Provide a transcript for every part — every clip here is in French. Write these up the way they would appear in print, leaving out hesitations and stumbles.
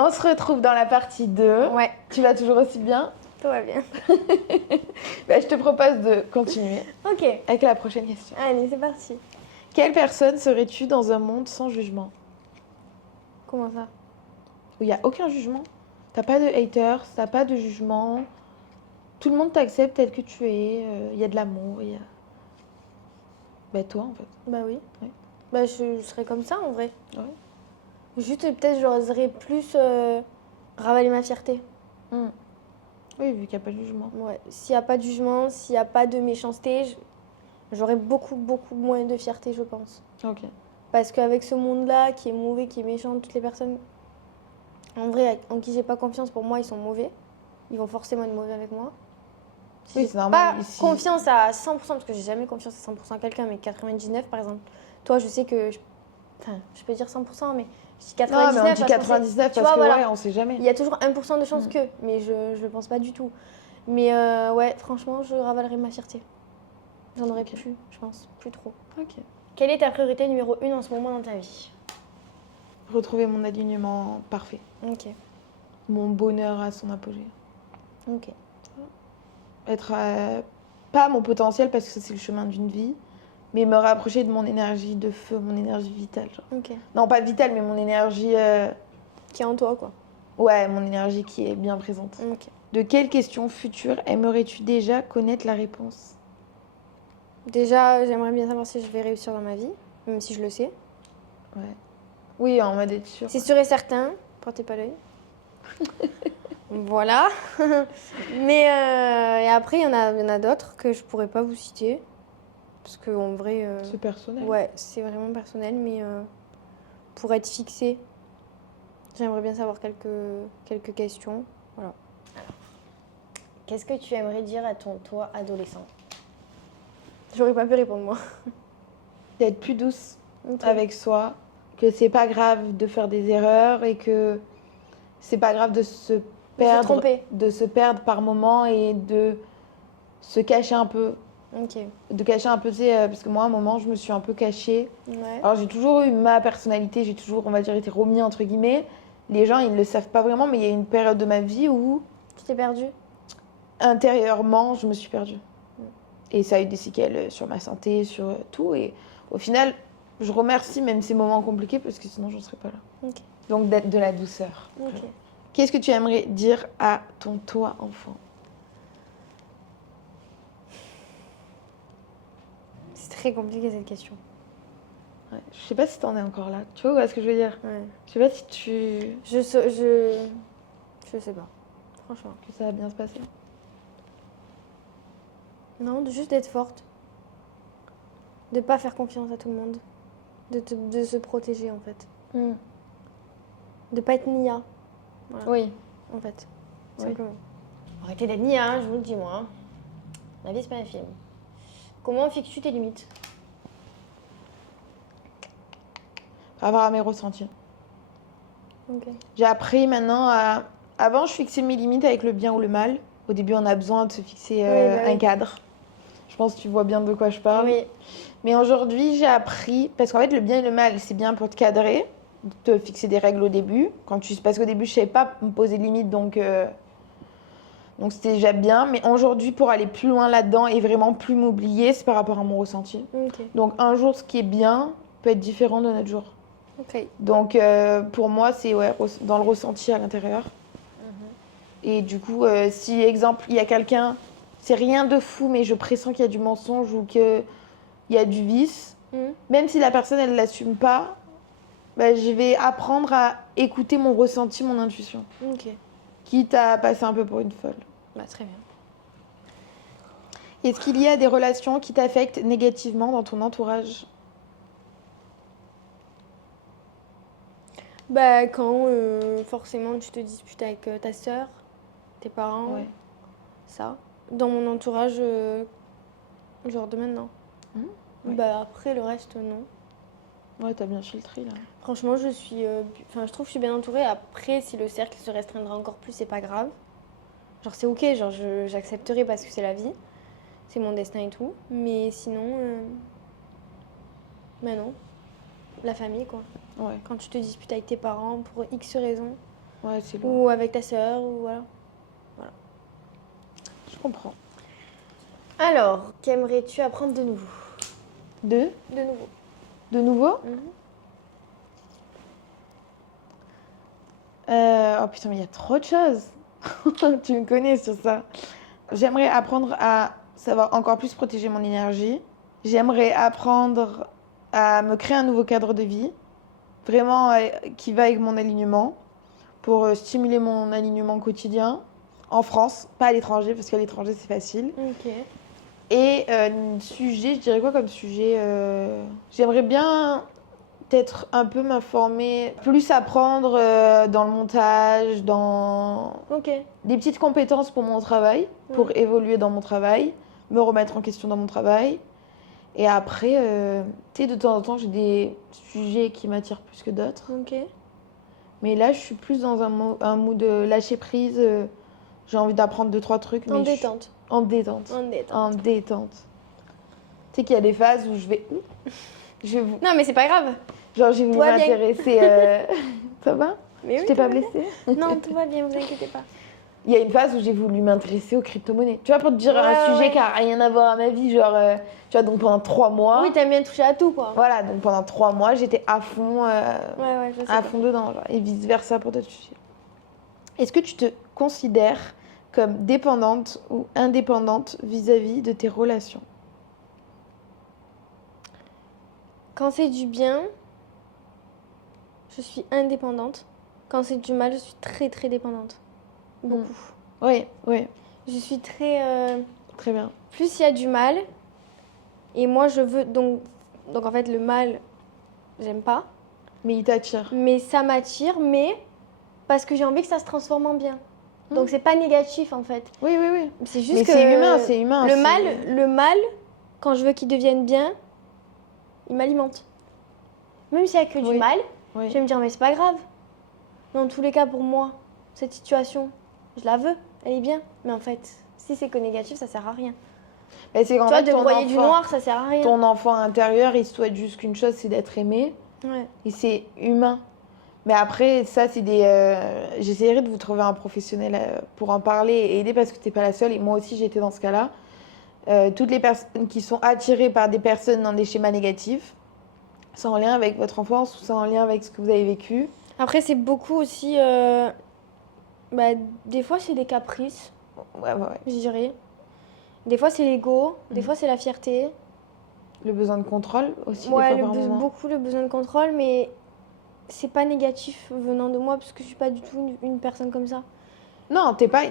On se retrouve dans la partie 2. Ouais, Tu vas toujours aussi bien? tout va bien. Je te propose de continuer Ok, avec la prochaine question. allez, c'est parti. Quelle personne serais-tu dans un monde sans jugement? Comment ça? Où il n'y a aucun jugement. T'as pas de haters, t'as pas de jugement. Tout le monde t'accepte tel que tu es. Il y a de l'amour, il y a... toi en fait. Bah oui. Ouais. Bah je serais comme ça en vrai. Ouais. Juste peut-être j'oserais plus ravaler ma fierté. Oui, vu qu'il n'y a pas de jugement. Ouais. S'il n'y a pas de jugement, s'il n'y a pas de méchanceté, j'aurais beaucoup moins de fierté, je pense. Ok. Parce qu'avec ce monde-là qui est mauvais, qui est méchant, toutes les personnes en vrai en qui j'ai pas confiance, pour moi ils sont mauvais. Ils vont forcément être mauvais avec moi. Oui, J'ai c'est normal. pas Ici... confiance à 100% parce que j'ai jamais confiance à 100% à quelqu'un, mais 99 par exemple. Toi, je sais que je peux dire 100%, mais je dis 99 Non, mais on dit parce qu'on 99 tu parce vois, que voilà. ouais, on sait jamais. Il y a toujours 1% de chance que, mais je le pense pas du tout. Mais ouais, franchement, je ravalerai ma fierté. J'en aurais plus, je pense, plus trop. Ok. Quelle est ta priorité numéro 1 en ce moment dans ta vie? Retrouver mon alignement parfait. Ok, Mon bonheur à son apogée. ok. Être pas à mon potentiel parce que ça c'est le chemin d'une vie, mais me rapprocher de mon énergie de feu, mon énergie vitale. Genre. Ok. Non, pas vitale, mais mon énergie... Qui est en toi, quoi. Ouais, mon énergie qui est bien présente. Ok. De quelle question future aimerais-tu déjà connaître la réponse? Déjà, j'aimerais bien savoir si je vais réussir dans ma vie, même si je le sais. Ouais. Oui, en mode être sûr. C'est sûr et certain, portez pas l'œil. Voilà. Mais et après, il y en a d'autres que je pourrais pas vous citer. Parce qu'en vrai, C'est personnel. ouais, c'est vraiment personnel. Mais pour être fixé, j'aimerais bien savoir quelques questions. Voilà. Qu'est-ce que tu aimerais dire à ton toi adolescent? J'aurais pas pu répondre, moi. D'être plus douce Ok. avec soi, que c'est pas grave de faire des erreurs et que c'est pas grave de se perdre, tromper. de se perdre par moment et de se cacher un peu. Ok. De cacher un peu, tu sais, parce que moi, à un moment, je me suis un peu cachée. Ouais. Alors, j'ai toujours eu ma personnalité, j'ai toujours, on va dire, été Romy, entre guillemets. Les gens, ils ne le savent pas vraiment, mais il y a une période de ma vie où, Tu t'es perdue? intérieurement, je me suis perdue. Et ça a eu des séquelles sur ma santé, sur tout. Et au final, je remercie même ces moments compliqués parce que sinon, j'en serais pas là. Ok. Donc, d'être de la douceur. Ok. Qu'est-ce que tu aimerais dire à ton toi enfant? C'est très compliqué cette question. Ouais. Je sais pas si t'en es encore là. Tu vois ce que je veux dire? Ouais. Je sais pas si tu... Je sais pas. Franchement. que ça va bien se passer. Non, juste d'être forte. De pas faire confiance à tout le monde. De se protéger en fait. De pas être Nia. Voilà, Oui. en fait. Oui. Simplement. Arrêtez d'être Nia, hein, je vous le dis moi. La vie c'est pas un film. Comment fixes-tu tes limites? Par rapport à mes ressentis. Ok. J'ai appris maintenant à... Avant, je fixais mes limites avec le bien ou le mal. Au début, on a besoin de se fixer un cadre. Je pense que tu vois bien de quoi je parle. Oui. Mais aujourd'hui, j'ai appris... Parce qu'en fait, le bien et le mal, c'est bien pour te cadrer, de te fixer des règles au début. Parce qu'au début, je ne savais pas me poser de limites, donc c'était déjà bien. Mais aujourd'hui, pour aller plus loin là-dedans et vraiment plus m'oublier, c'est par rapport à mon ressenti. Ok. Donc un jour, ce qui est bien peut être différent de notre jour. Ok. Donc pour moi, c'est dans le ressenti à l'intérieur. Et du coup, si, exemple, il y a quelqu'un, c'est rien de fou, mais je pressens qu'il y a du mensonge ou qu'il y a du vice, même si la personne, elle ne l'assume pas, je vais apprendre à écouter mon ressenti, mon intuition. Ok. Quitte à passer un peu pour une folle. Bah très bien. Est-ce qu'il y a des relations qui t'affectent négativement dans ton entourage? Bah quand forcément tu te disputes avec ta sœur, tes parents, Ouais. ça. Dans mon entourage, genre de maintenant. Ouais. Bah après le reste non. Ouais, t'as bien filtré là. Franchement je trouve que je suis bien entourée. Après si le cercle se restreindra encore plus c'est pas grave. Genre c'est ok, genre j'accepterai parce que c'est la vie. C'est mon destin et tout. Mais sinon, bah non. La famille quoi. Ouais. Quand tu te disputes avec tes parents pour X raisons, Ouais, c'est loin. Ou avec ta sœur, ou voilà. Je comprends. Alors, qu'aimerais-tu apprendre de nouveau? De De nouveau. De nouveau Oh putain, mais il y a trop de choses. Tu me connais sur ça. J'aimerais apprendre à savoir encore plus protéger mon énergie. J'aimerais apprendre à me créer un nouveau cadre de vie, vraiment qui va avec mon alignement, pour stimuler mon alignement quotidien en France, pas à l'étranger, parce qu'à l'étranger c'est facile. Ok. Et sujet, je dirais quoi comme sujet J'aimerais bien peut-être un peu m'informer, plus apprendre dans le montage, dans Ok. des petites compétences pour mon travail, pour évoluer dans mon travail, me remettre en question dans mon travail. Et après, tu sais, de temps en temps, j'ai des sujets qui m'attirent plus que d'autres. Ok. Mais là, je suis plus dans un mood de lâcher prise. J'ai envie d'apprendre 2-3 trucs. En Mais détente. En détente. En détente. En détente. Tu sais qu'il y a des phases où je vais... Je vais vous... Non, mais c'est pas grave. Genre, j'ai voulu Tout va bien. m'intéresser... Ça va Mais Je oui, t'ai tout pas va bien. blessée Non, tout va bien, vous inquiétez pas. Il y a une phase où j'ai voulu m'intéresser aux crypto-monnaies. Tu vois, pour te dire un sujet qui a rien à voir à ma vie, genre, tu vois, donc pendant 3 mois. Oui, t'aimes bien toucher à tout, quoi. Voilà, donc pendant 3 mois, j'étais à fond, Ouais, je sais. à fond dedans, genre, et vice-versa pour d'autres sujets. Est-ce que tu te considères comme dépendante ou indépendante vis-à-vis de tes relations? Quand c'est du bien, je suis indépendante. Quand c'est du mal, je suis très très dépendante. Beaucoup. Oui, oui, Je suis très... très bien. Plus il y a du mal, et moi je veux... Donc en fait, le mal, j'aime pas. Mais il t'attire. Mais ça m'attire, mais parce que j'ai envie que ça se transforme en bien. Donc c'est pas négatif en fait. Oui, oui, oui. C'est juste Mais que c'est humain, c'est humain. le mal, quand je veux qu'il devienne bien, il m'alimente. Même s'il y a que du mal, je vais me dire mais c'est pas grave. Dans tous les cas pour moi, cette situation, je la veux, elle est bien. Mais en fait, si c'est que négatif, ça sert à rien. Mais c'est Tu vois, de broyer du noir, ça sert à rien. Ton enfant intérieur, il souhaite juste qu'une chose, c'est d'être aimé. Ouais. Et c'est humain. Mais après, ça, c'est des... J'essaierai de vous trouver un professionnel pour en parler et aider parce que t'es pas la seule. Et moi aussi, j'étais dans ce cas-là. Toutes les personnes qui sont attirées par des personnes dans des schémas négatifs, c'est en lien avec votre enfance ou c'est en lien avec ce que vous avez vécu. Après, c'est beaucoup aussi... des fois, c'est des caprices, Ouais. je dirais. Des fois, c'est l'ego. Des fois, c'est la fierté. Le besoin de contrôle aussi. Ouais, des fois, par moment. beaucoup le besoin de contrôle, mais c'est pas négatif venant de moi parce que je suis pas du tout une personne comme ça. Non, t'es pas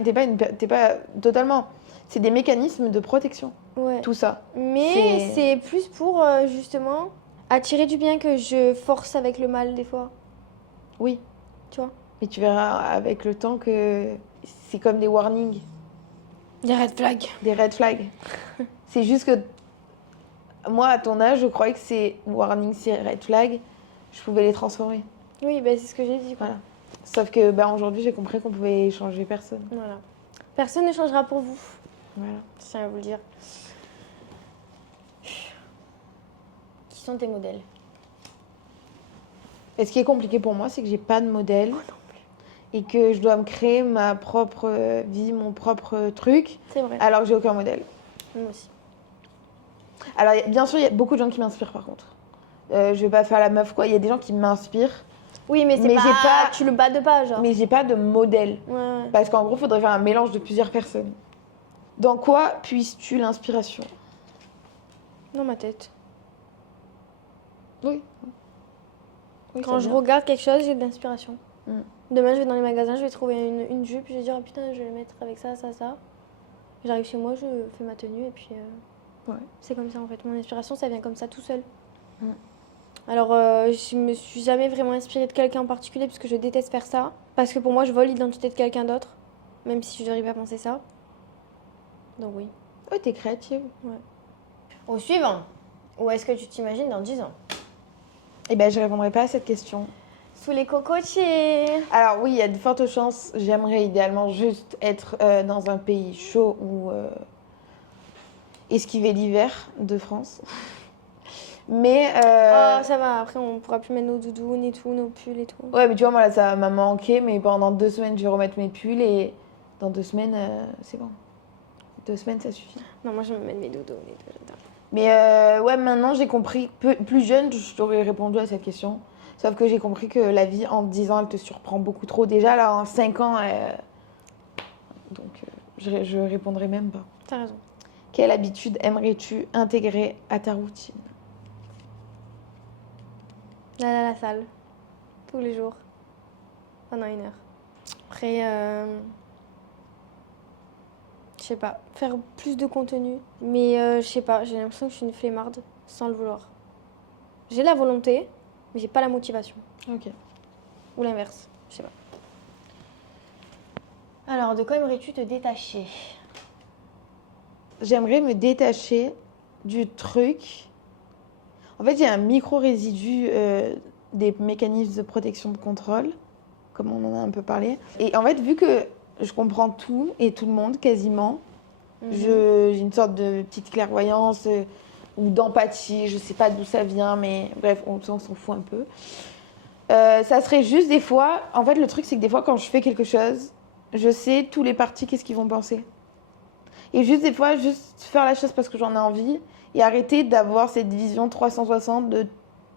totalement. C'est des mécanismes de protection. Ouais. Tout ça. Mais c'est plus pour justement attirer du bien que je force avec le mal des fois. Oui. Tu vois. Mais tu verras avec le temps que c'est comme des warnings. Des red flags. Des red flags. C'est juste que moi, à ton âge, je croyais que ces warnings, ces red flags, je pouvais les transformer. Oui, c'est ce que j'ai dit. Quoi. Voilà. Sauf que aujourd'hui, j'ai compris qu'on pouvait changer personne. Voilà. Personne ne changera pour vous. Voilà. Je tiens à vous le dire. Qui sont tes modèles? Et ce qui est compliqué pour moi, c'est que j'ai pas de modèle. Et que je dois me créer ma propre vie, mon propre truc. C'est vrai. Alors que j'ai aucun modèle. Moi aussi. Alors, bien sûr, il y a beaucoup de gens qui m'inspirent par contre. Je vais pas faire la meuf, quoi. Il y a des gens qui m'inspirent. Oui, mais c'est pas... Tu le bas de pas, genre. Mais j'ai pas de modèle. Ouais. Parce qu'en gros, il faudrait faire un mélange de plusieurs personnes. Dans quoi puisses-tu l'inspiration? Dans ma tête. Oui. Quand je regarde quelque chose, j'ai de l'inspiration. Mm. Demain, je vais dans les magasins, je vais trouver une jupe, je vais dire, oh, putain, je vais le mettre avec ça. J'arrive chez moi, je fais ma tenue et puis c'est comme ça en fait. Mon inspiration, ça vient comme ça tout seul. Mm. Alors, je me suis jamais vraiment inspirée de quelqu'un en particulier parce que je déteste faire ça. Parce que pour moi, je vole l'identité de quelqu'un d'autre, même si je n'arrive pas à penser ça. Donc oui. Ouais, t'es créative. Ouais. Au suivant. Où est-ce que tu t'imagines dans 10 ans? Eh ben, je répondrai pas à cette question. Sous les cocotiers. Alors oui, il y a de fortes chances. J'aimerais idéalement juste être dans un pays chaud ou esquiver l'hiver de France. Mais Ah, ça va, après on pourra plus mettre nos doudounes et tout, nos pulls et tout. ouais, mais tu vois, moi là, ça m'a manqué. Mais pendant 2 semaines, je vais remettre mes pulls et dans 2 semaines, c'est bon. 2 semaines, ça suffit. Non, moi je vais me mettre mes doudounes et tout, j'adore. Mais ouais, maintenant j'ai compris. Plus jeune, je t'aurais répondu à cette question. Sauf que j'ai compris que la vie en 10 ans, elle te surprend beaucoup trop. Déjà, là, en 5 ans, donc je répondrai même pas. T'as raison. Quelle habitude aimerais-tu intégrer à ta routine? Aller à la salle, tous les jours, pendant 1 heure. Après, je sais pas, faire plus de contenu. Mais je sais pas, j'ai l'impression que je suis une flemmarde sans le vouloir. J'ai la volonté, mais j'ai pas la motivation. Ok. Ou l'inverse, je sais pas. Alors, de quoi aimerais-tu te détacher? J'aimerais me détacher du truc. En fait, il y a un micro-résidu des mécanismes de protection de contrôle, comme on en a un peu parlé. Et en fait, vu que je comprends tout et tout le monde quasiment, j'ai une sorte de petite clairvoyance ou d'empathie, je sais pas d'où ça vient, mais bref, on s'en fout un peu. Ça serait juste des fois, en fait, le truc, c'est que des fois, quand je fais quelque chose, je sais tous les partis qu'est-ce qu'ils vont penser. Et juste des fois, juste faire la chose parce que j'en ai envie et arrêter d'avoir cette vision 360 de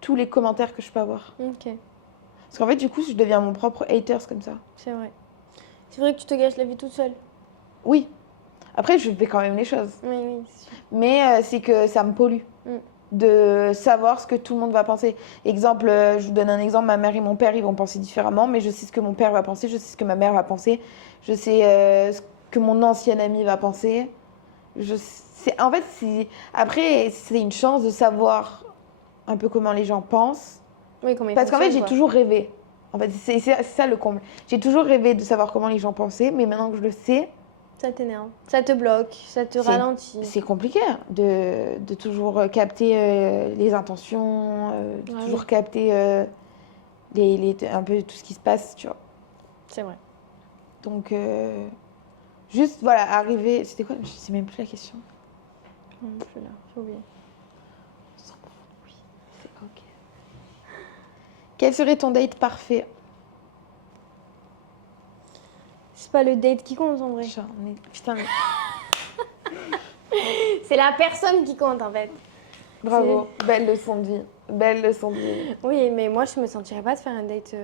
tous les commentaires que je peux avoir. Ok, Parce qu'en fait, du coup, je deviens mon propre haters comme ça. c'est vrai. C'est vrai que tu te gâches la vie toute seule. Oui. Après, je fais quand même les choses. Oui, oui, c'est sûr. Mais c'est que ça me pollue de savoir ce que tout le monde va penser. Exemple, je vous donne un exemple, ma mère et mon père, ils vont penser différemment, mais je sais ce que mon père va penser, je sais ce que ma mère va penser, je sais ce que mon ancien ami va penser. En fait, après, c'est une chance de savoir un peu comment les gens pensent. Oui, comment ils Parce qu'en fait, j'ai fonctionnent, quoi. toujours rêvé. En fait, c'est ça le comble. J'ai toujours rêvé de savoir comment les gens pensaient, mais maintenant que je le sais, Ça t'énerve, ça te bloque, ça te ralentit. c'est compliqué hein, de toujours capter les intentions, de Ah toujours oui. capter un peu tout ce qui se passe, tu vois. C'est vrai. Donc, juste, voilà, arriver... C'était quoi? Je sais même plus la question. Non plus là, j'ai oublié. Oui, c'est ok. Quel serait ton date parfait? C'est pas le date qui compte en vrai. Putain, mais C'est la personne qui compte en fait. bravo. Belle leçon de vie. Belle leçon de vie. Oui, mais moi je me sentirais pas de faire un date.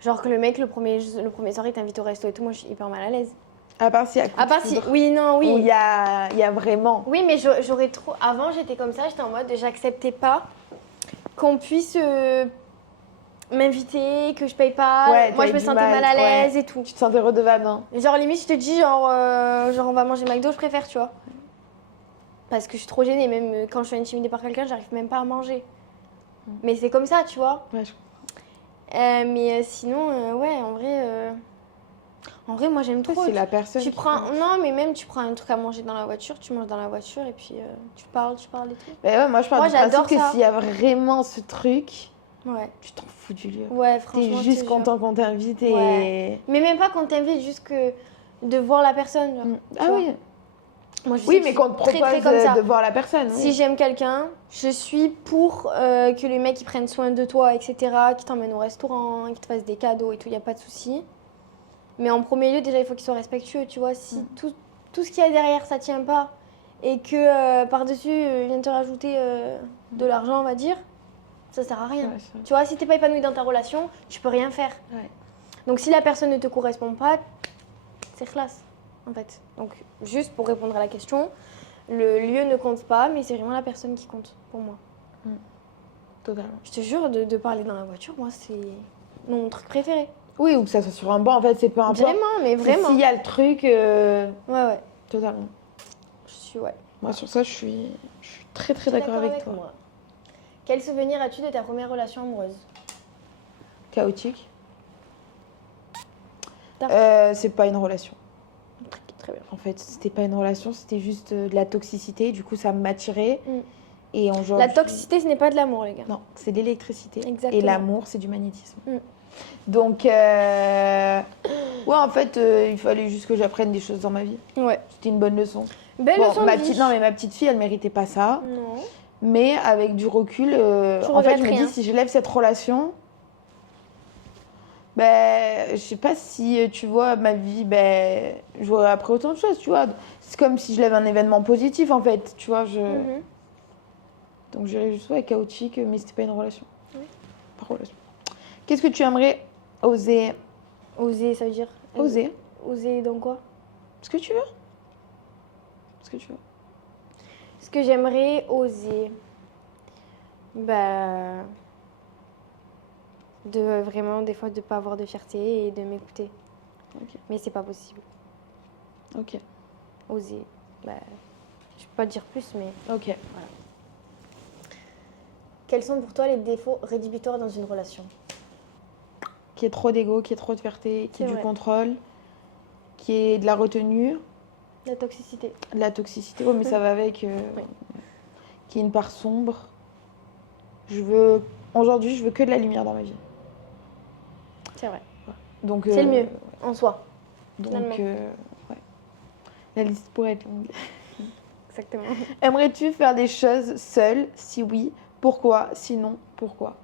Genre que le mec, le premier soir, il t'invite au resto et tout, moi je suis hyper mal à l'aise. À part si... À part si. Oui, non, oui. Où il y a vraiment... Oui, mais j'aurais trop. Avant, j'étais comme ça, j'étais en mode j'acceptais pas qu'on puisse m'inviter, que je paye pas. Ouais, moi je me t'avais du sentais mal à l'aise et tout. Tu te sentais redevable, hein. Genre limite, je te dis, genre on va manger McDo, je préfère, tu vois. Parce que je suis trop gênée, même quand je suis intimidée par quelqu'un, j'arrive même pas à manger. Mais c'est comme ça, tu vois. Ouais, je... Mais sinon, ouais, en vrai, moi j'aime trop. C'est la personne Tu qui prends, compte. non, mais même tu prends un truc à manger dans la voiture, tu manges dans la voiture et puis tu parles et tout. Mais ouais, moi je parle Moi, du principe j'adore que ça. s'il y a vraiment ce truc, Ouais, tu t'en fous du lieu. ouais, T'es franchement. juste je te content jure. qu'on t'invite et... Ouais. Mais même pas qu'on t'invite, juste que de voir la personne. Genre. Ah Tu oui. Moi, je sais Oui, que mais je qu'on te suis propose très comme ça. de voir la personne. Si Oui. j'aime quelqu'un, je suis pour que le mec il prenne soin de toi, etc., qu'il t'emmène au restaurant, qu'il te fasse des cadeaux et tout, il n'y a pas de souci. Mais en premier lieu, déjà, il faut qu'il soit respectueux, tu vois. Si tout ce qu'il y a derrière, ça tient pas, et que par-dessus, il vient te rajouter de l'argent, on va dire, ça sert à rien. Ouais, c'est vrai. Tu vois, si t'es pas épanoui dans ta relation, tu peux rien faire. Ouais. Donc si la personne ne te correspond pas, c'est classe, en fait. Donc juste pour répondre à la question, le lieu ne compte pas, mais c'est vraiment la personne qui compte pour moi. Totalement. Je te jure, de parler dans la voiture, moi, c'est mon truc préféré. Oui, ou que ça soit sur un banc, en fait, c'est peu importe. Vraiment, mais vraiment. S'il y a le truc, Ouais. totalement. Je suis, ouais. Moi, sur ça, je suis très très Je suis d'accord avec toi. moi. Quel souvenir as-tu de ta première relation amoureuse? Chaotique. Dark. C'est pas une relation. Très bien. En fait, c'était pas une relation, c'était juste de la toxicité. Du coup, ça m'attirait. Mm. Et on La toxicité, ce n'est pas de l'amour, les gars. Non, c'est de l'électricité. Exactement. Et l'amour, c'est du magnétisme. Mm. Donc, ouais, en fait, il fallait juste que j'apprenne des choses dans ma vie. Ouais. C'était une bonne leçon. Belle Bon, leçon de vie. Non, mais ma petite fille, elle méritait pas ça. Non. Mais avec du recul, Tu en fait, regrettes je me dis, rien. si je lève cette relation, ben, je sais pas si, tu vois, ma vie, ben, j'aurais appris autant de choses, tu vois. C'est comme si je lève un événement positif, en fait, tu vois. Mhm. Donc, j'irais juste, ouais, chaotique, mais c'était pas une relation. Oui. Pas relation. Qu'est-ce que tu aimerais oser Oser, ça veut dire. Oser. Oser dans quoi? Ce que tu veux. Ce que tu veux. Ce que j'aimerais oser. Bah. De vraiment, des fois, de pas avoir de fierté et de m'écouter. Ok. Mais c'est pas possible. Ok. Oser. Bah. Je peux pas dire plus, mais. Ok. Quels sont pour toi les défauts rédhibitoires dans une relation? Qui est trop d'ego, qui est trop de fierté, qui C'est est du vrai. contrôle, qui est de la retenue, La toxicité. de la toxicité. Oh, mais ça va avec. Oui. Qui est une part sombre. Aujourd'hui, je veux que de la lumière dans ma vie. C'est vrai. Donc, C'est le mieux, en soi. Donc, finalement. ouais. La liste pourrait être longue. Exactement. Aimerais-tu faire des choses seule? Si oui, pourquoi? Sinon, pourquoi?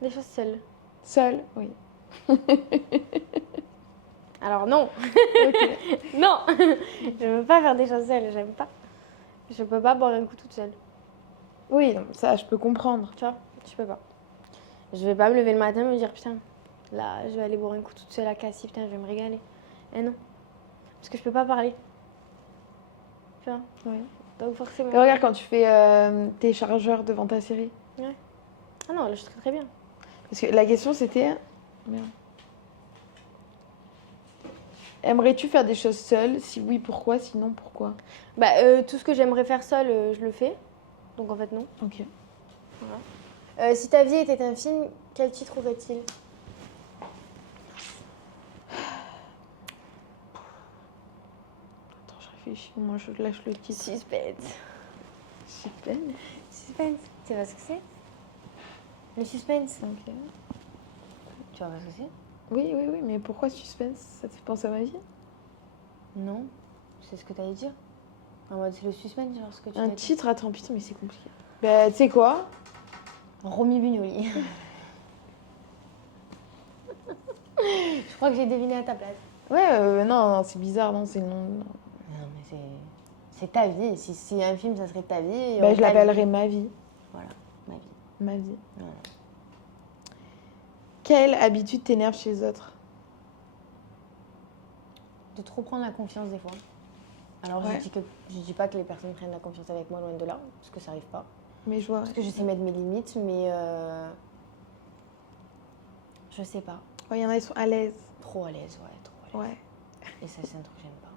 Des choses seules. Seule? Oui. Alors non. Ok. Non. Je veux pas faire des choses seules, j'aime pas. Je peux pas boire un coup toute seule. Oui, ça, je peux comprendre. Tu vois, je peux pas. Je vais pas me lever le matin et me dire putain, là, je vais aller boire un coup toute seule à Cassis, putain, je vais me régaler. Eh non. Parce que je peux pas parler. Tu vois. Oui. Donc forcément. Et regarde quand tu fais tes chargeurs devant ta série. Ah non, là, je suis très bien. Parce que la question, c'était... Merde. Aimerais-tu faire des choses seule? Si oui, pourquoi? Sinon, pourquoi? Bah, tout ce que j'aimerais faire seule, je le fais. Donc en fait, non. Ok. Si ta vie était un film, quel titre aurait-il? Attends, je réfléchis. Moi, je lâche le titre. Suspense. Suspense. Suspense. Tu vois ce que c'est? Le suspense. Ok. Tu vois ce que c'est? Oui, oui, oui, mais pourquoi suspense? Ça te fait penser à ma vie? Non. C'est ce que t'allais dire. En mode, c'est le suspense, genre ce que tu Un vas dire. titre, attends, putain, mais c'est compliqué. Bah, tu sais quoi? Romy Bugnoli. Je crois que j'ai deviné à ta place. Ouais, non, c'est bizarre, non, c'est le nom. Non, mais c'est ta vie. Si c'est un film, ça serait ta vie. il y Bah, aurait je ta vie. l'appellerai ma vie. Voilà, ma vie. Ma vie. Voilà. Quelle habitude t'énerve chez les autres? De trop prendre la confiance des fois. Alors, Ouais. je dis pas que les personnes prennent la confiance avec moi, loin de là, parce que ça arrive pas. Mais je vois. Parce que je sais mettre mes limites, mais je sais pas. Ouais, il y en a, ils sont à l'aise. Trop à l'aise, ouais, trop à l'aise. Ouais. Et ça, c'est un truc que j'aime pas.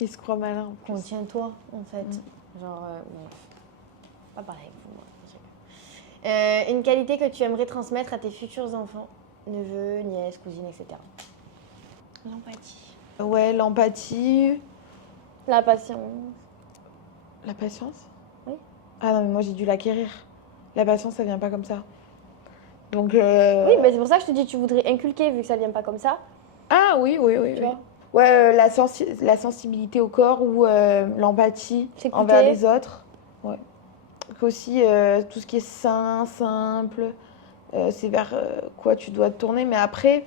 Ils se croient malins. en plus. Contiens-toi, en fait. Genre, bon, pas pareil avec vous, moi. Une qualité que tu aimerais transmettre à tes futurs enfants, neveux, nièces, cousines, etc. L'empathie. Ouais, l'empathie. La patience. La patience? Oui. Ah non, mais moi j'ai dû l'acquérir. La patience, ça vient pas comme ça. Donc. Oui, mais c'est pour ça que je te dis, tu voudrais inculquer, vu que ça vient pas comme ça. Ah oui, oui, oui. Tu oui. vois. Ouais, la sensibilité au corps ou l'empathie S'écouter. envers les autres. Ouais. Aussi, tout ce qui est sain, simple, c'est vers quoi tu dois te tourner. Mais après,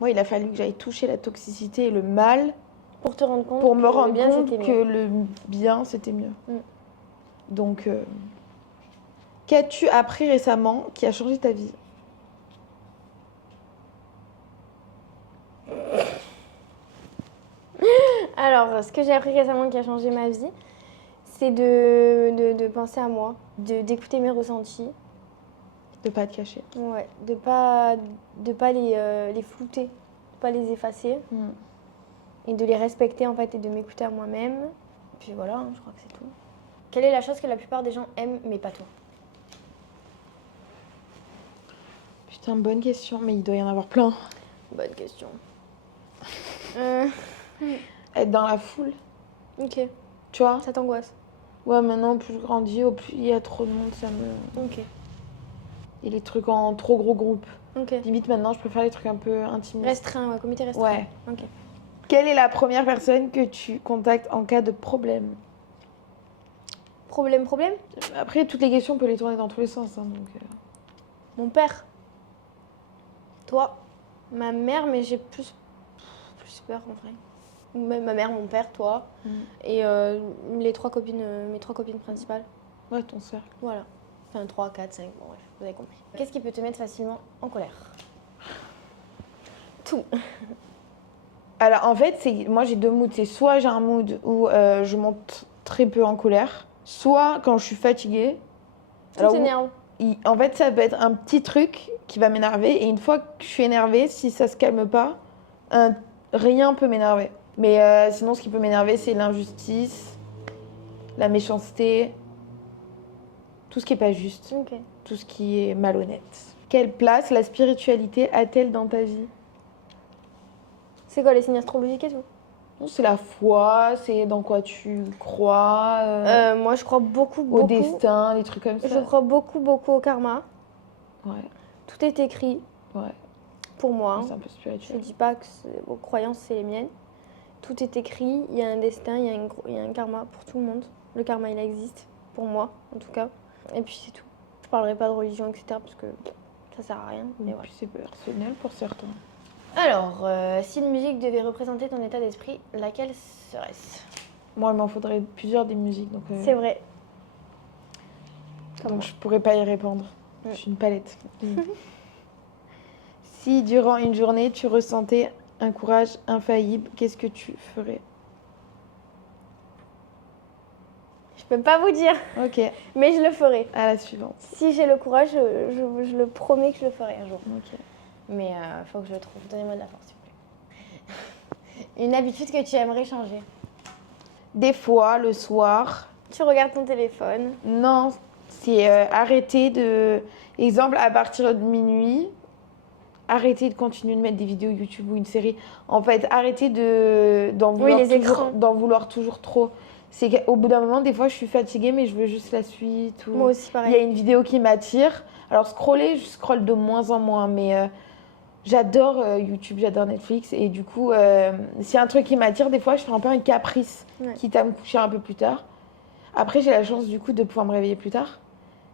moi, il a fallu que j'aille toucher la toxicité et le mal Pour te rendre compte pour me que rendre le bien, compte c'était que mieux. le bien, c'était mieux. Mm. Donc, qu'as-tu appris récemment qui a changé ta vie? Alors, ce que j'ai appris récemment qui a changé ma vie, c'est de penser à moi, d'écouter mes ressentis, De pas te cacher. ouais, de pas les flouter, de pas les effacer Mm. et de les respecter en fait et de m'écouter à moi-même. Puis voilà, hein, je crois que c'est tout. Quelle est la chose que la plupart des gens aiment mais pas toi? Putain, bonne question, mais il doit y en avoir plein. Bonne question. Être dans la foule, Ok, tu vois? ça t'angoisse. Ouais, maintenant, plus je grandis, au plus il y a trop de monde, ça me... Ok, Et les trucs en trop gros groupes. ok. Limite, maintenant, je préfère les trucs un peu intimes. Restreint, ouais, comité restreint. Ouais. Ok. Quelle est la première personne que tu contactes en cas de problème? Problème. Après, toutes les questions, on peut les tourner dans tous les sens. Hein, donc, Mon père. Toi. Ma mère, mais j'ai plus peur en vrai. Ou même ma mère, mon père, toi. Et mes trois copines principales. Ouais, ton cercle. Voilà. Enfin, 3, 4, 5, bon bref, vous avez compris. Qu'est-ce qui peut te mettre facilement en colère? Tout. Alors, en fait, moi, j'ai 2 moods. C'est soit j'ai un mood où je monte très peu en colère, soit quand je suis fatiguée. Tout t'énerve. En fait, ça peut être un petit truc qui va m'énerver. Et une fois que je suis énervée, si ça se calme pas, rien peut m'énerver. Mais sinon, ce qui peut m'énerver, c'est l'injustice, la méchanceté, tout ce qui est pas juste, Ok. tout ce qui est malhonnête. Quelle place la spiritualité a-t-elle dans ta vie? C'est quoi les signes astrologiques et tout? Non, c'est la foi, c'est dans quoi tu crois, Moi, je crois beaucoup. au destin, des trucs comme ça. Je crois beaucoup au karma. Ouais, Tout est écrit ouais. pour moi. C'est un peu Je spirituel. dis pas que vos croyances, c'est les miennes. Tout est écrit, il y a un destin, il y a un karma pour tout le monde. Le karma, il existe, pour moi, en tout cas. Et puis, c'est tout. Je parlerai pas de religion, etc., parce que ça sert à rien. Mais Et voilà. puis c'est personnel pour certains. Alors, si une musique devait représenter ton état d'esprit, laquelle serait-ce? Moi, il m'en faudrait plusieurs des musiques, donc, C'est vrai. donc je pourrais pas y répondre. Ouais. Je suis une palette. Si durant une journée, tu ressentais un courage infaillible, qu'est-ce que tu ferais? Je peux pas vous dire, Ok, mais je le ferai. à la suivante. Si j'ai le courage, je le promets que je le ferai un jour. Ok. Mais faut que je le trouve. Donnez-moi de la force, s'il vous plaît. Une habitude que tu aimerais changer? Des fois, le soir, Tu regardes ton téléphone. non, c'est arrêter de... Exemple, à partir de minuit, arrêter de continuer de mettre des vidéos YouTube ou une série. En fait, arrêter d'en vouloir, les écrans. d'en vouloir toujours trop. C'est qu'au bout d'un moment, des fois, je suis fatiguée, mais je veux juste la suite. Ou... Moi aussi, Il y a pareil. une vidéo qui m'attire. Alors, scroller, je scrolle de moins en moins, mais j'adore YouTube, j'adore Netflix. Et du coup, s'il y a un truc qui m'attire, des fois, je fais un peu un caprice, Ouais. quitte à me coucher un peu plus tard. Après, j'ai la chance, du coup, de pouvoir me réveiller plus tard.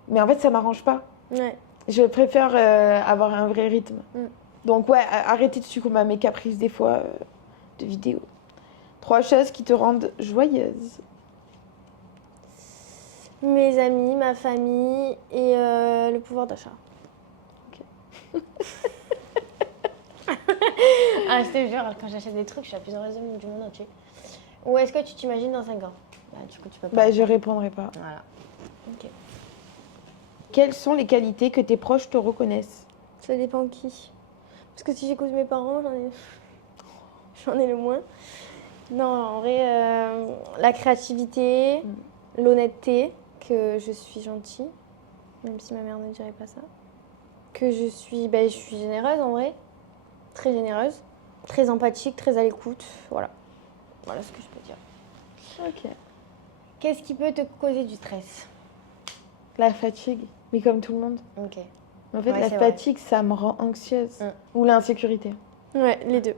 Mais en fait, ça m'arrange pas. Ouais. Je préfère avoir un vrai rythme. Donc ouais, arrêtez de succomber à mes caprices des fois de vidéos. 3 choses qui te rendent joyeuse. Mes amis, ma famille et le pouvoir d'achat. Ah, je te jure, quand j'achète des trucs, je suis la plus heureuse du monde entier. Ou est-ce que tu t'imagines dans 5 ans? Bah, du coup, tu peux pas. Bah je répondrai pas. Voilà. Ok. Quelles sont les qualités que tes proches te reconnaissent? Ça dépend qui. Parce que si j'écoute mes parents, j'en ai le moins. Non, en vrai, la créativité, l'honnêteté, que je suis gentille, même si ma mère ne dirait pas ça. Que je suis généreuse en vrai, très généreuse, très empathique, très à l'écoute, voilà. Voilà ce que je peux dire. Ok. Qu'est-ce qui peut te causer du stress? La fatigue, mais comme tout le monde. Ok. En fait, Ouais, la c'est vrai. fatigue, ça me rend anxieuse. Ou l'insécurité. Ouais, les deux.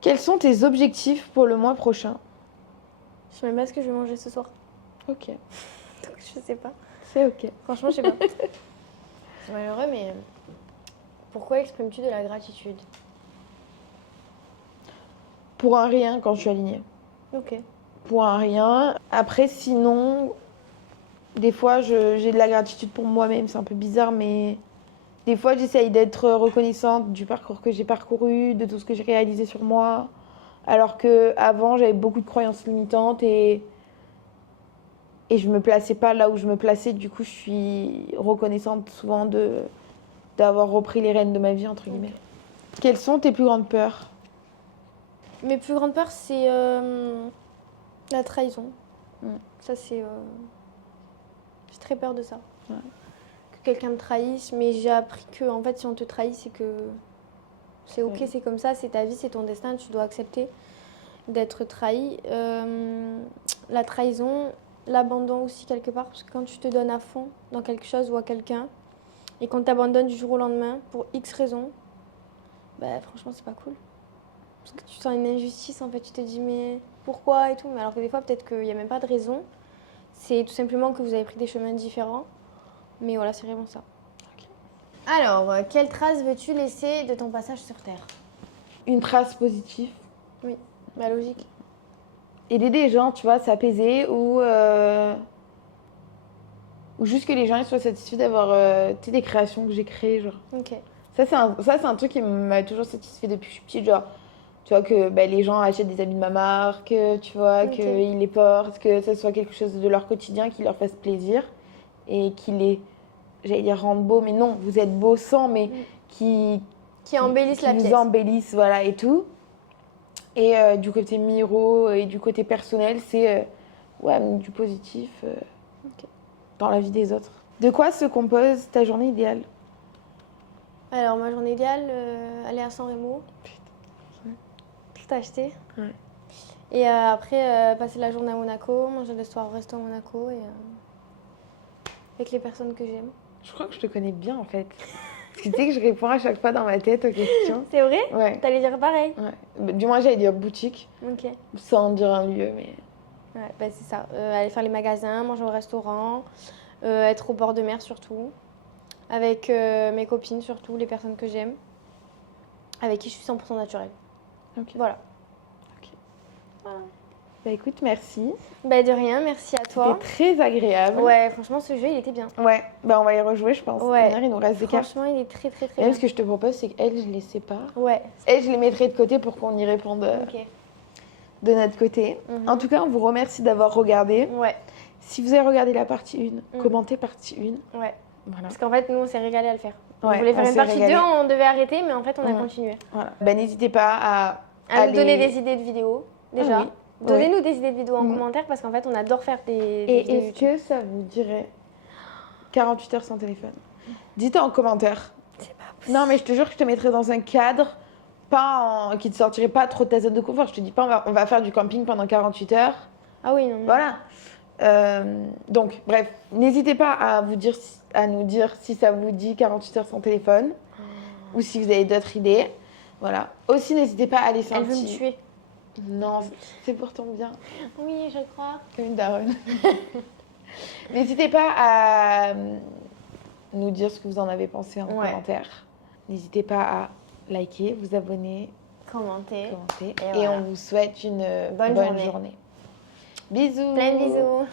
Quels sont tes objectifs pour le mois prochain? Je sais même pas ce que je vais manger ce soir. Ok. Donc je sais pas. C'est ok. Franchement, je sais pas. C'est malheureux, mais pourquoi exprimes-tu de la gratitude? Pour un rien quand je suis alignée. Ok. Pour un rien. Après, sinon, des fois, j'ai de la gratitude pour moi-même. C'est un peu bizarre, mais des fois, j'essaye d'être reconnaissante du parcours que j'ai parcouru, de tout ce que j'ai réalisé sur moi. Alors qu'avant, j'avais beaucoup de croyances limitantes et je me plaçais pas là où je me plaçais. Du coup, je suis reconnaissante souvent d'avoir repris les rênes de ma vie, entre guillemets. Quelles sont tes plus grandes peurs? Mes plus grandes peurs, c'est la trahison. Ça, c'est... J'ai très peur de ça. Ouais. Que quelqu'un me trahisse, mais j'ai appris que, en fait, si on te trahit, c'est que c'est ok, c'est comme ça, c'est ta vie, c'est ton destin, tu dois accepter d'être trahi. La trahison, l'abandon aussi, quelque part, parce que quand tu te donnes à fond dans quelque chose ou à quelqu'un, et qu'on t'abandonne du jour au lendemain, pour X raisons, bah, franchement, c'est pas cool. Parce que tu sens une injustice, en fait, tu te dis mais pourquoi et tout. Mais alors que des fois, peut-être qu'il n'y a même pas de raison. C'est tout simplement que vous avez pris des chemins différents. Mais voilà, c'est vraiment ça. Alors, quelle trace veux-tu laisser de ton passage sur Terre? Une trace positive. Oui, bah logique. Aider des gens, tu vois, s'apaiser ou juste que les gens ils soient satisfaits d'avoir tu sais, des créations que j'ai créées. Genre. Ok. Ça, c'est un truc qui m'a toujours satisfait depuis que je suis petite. Genre, tu vois, que bah, les gens achètent des habits de ma marque, tu vois, Ok. qu'ils les portent, que ça soit quelque chose de leur quotidien qui leur fasse plaisir et qui les, j'allais dire, rendent beaux, mais non, vous êtes beaux sans, mais Qui embellissent la vous pièce. embellissent, voilà, et tout. Et du côté miro et du côté personnel, c'est ouais, du positif Ok. dans la vie des autres. De quoi se compose ta journée idéale? Alors, ma journée idéale, aller à San Remo. Tout acheter. Ouais. Et après, passer la journée à Monaco, manger le soir au resto à Monaco et avec les personnes que j'aime. Je crois que je te connais bien en fait. Parce que tu sais que je réponds à chaque fois dans ma tête aux questions. C'est vrai? Ouais. T'allais dire pareil? Ouais. Bah, du moins, j'allais dire boutique, Ok. sans dire un lieu, mais. Ouais, bah c'est ça. Aller faire les magasins, manger au restaurant, être au bord de mer surtout. Avec mes copines surtout, les personnes que j'aime. Avec qui je suis 100% naturelle. Ok. Voilà. Voilà. Bah écoute, merci. Bah de rien, merci à toi. C'était très agréable. Ouais, franchement, ce jeu, il était bien. Ouais, bah on va y rejouer, je pense. Ouais. D'ailleurs, il nous reste des cartes. Franchement, il est très très très Même bien. ce que je te propose, c'est qu'elle, je les sépare. Ouais. Elle, je les mettrai de côté pour qu'on y réponde Ok. de notre côté. Mhm. En tout cas, on vous remercie d'avoir regardé. Ouais. Si vous avez regardé la partie 1, Mm. commentez partie 1. Ouais. Voilà. Parce qu'en fait, nous, on s'est régalé à le faire. On Ouais, voulait faire on une s'est partie régalé. 2, on devait arrêter, mais en fait, on a Mm. continué. Voilà. Bah, n'hésitez pas à À nous aller- donner des idées de vidéos, déjà. Ah oui. Donnez-nous des idées de vidéos en Mm. commentaire parce qu'en fait, on adore faire des Et vidéos est-ce YouTube. que ça vous dirait 48 heures sans téléphone? Dites en commentaire. C'est pas possible. Non, mais je te jure que je te mettrais dans un cadre qui te sortirait pas trop de ta zone de confort. Je te dis pas, on va faire du camping pendant 48 heures. Ah oui, non. non. Voilà. Donc, bref, n'hésitez pas à nous dire si ça vous dit 48 heures sans téléphone ou si vous avez d'autres idées. Voilà. Aussi, n'hésitez pas à aller Elle veut me sentir. tuer. Non, c'est pour ton bien. Oui, je crois. Comme une daronne. N'hésitez pas à nous dire ce que vous en avez pensé en Ouais. commentaire. N'hésitez pas à liker, vous abonner, Commenter. commenter. Et Et voilà. on vous souhaite une Bonne bonne journée. journée. Bisous. Plein de bisous.